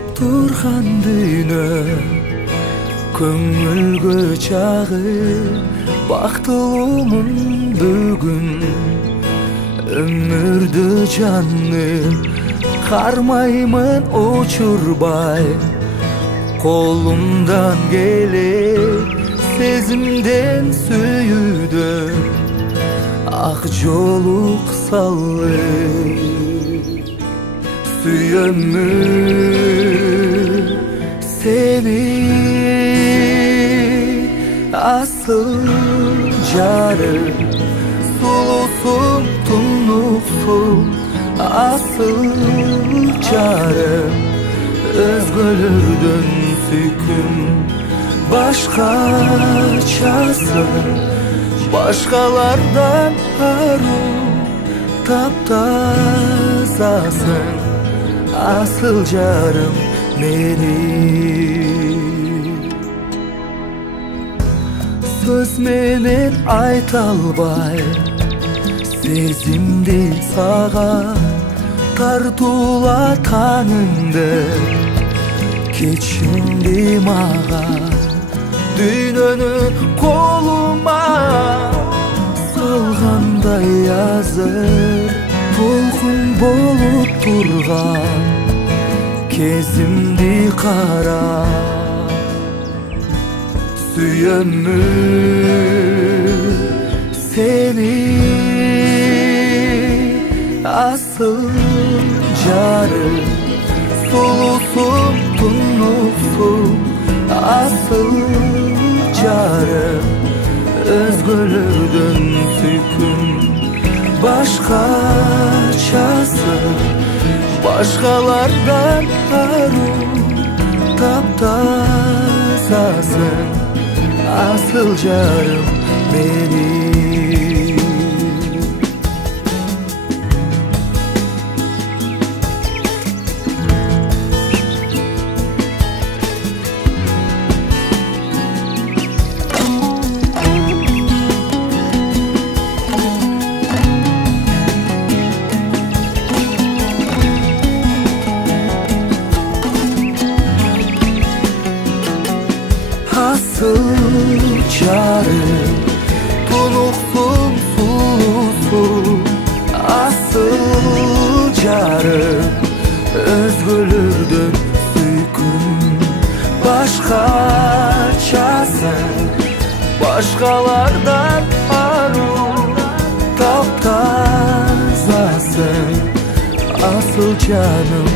болуп турган дүйнө, көңүлгө чагып бактылуумун бүгүн. Өмүрдү жаным кармаймын учурбай, колумдан келет сезимден сүйүүдөн ак жолук салып. Сүйөмүн сени асыл жарым, сулусуң тунуксуң асыл жарым. Өзгөлөрдөн сүйкүм башкачасың, башкалардан аруу таптазасың. Асыл жарым мени сөз менен айта албай, сезимди сага тартуулатаңыңды. Кечинди мага дүйнөнү колума салгандай азыр, толкун болуп турган кезимди кара. Сүйөмүн сени асыл жарым, сулусуң тунуксуң асыл жарым. Өзгөлөрдөн сүйкүм башкачасың, башкалардан аруу таптазасың. Асыл жарым мени. Asıl jarım, tunuksun sulusun asıl jarım. Özgölөрдөн sүйкүм башкачасың, башкалардан аруу таптазасың. Асыл жаным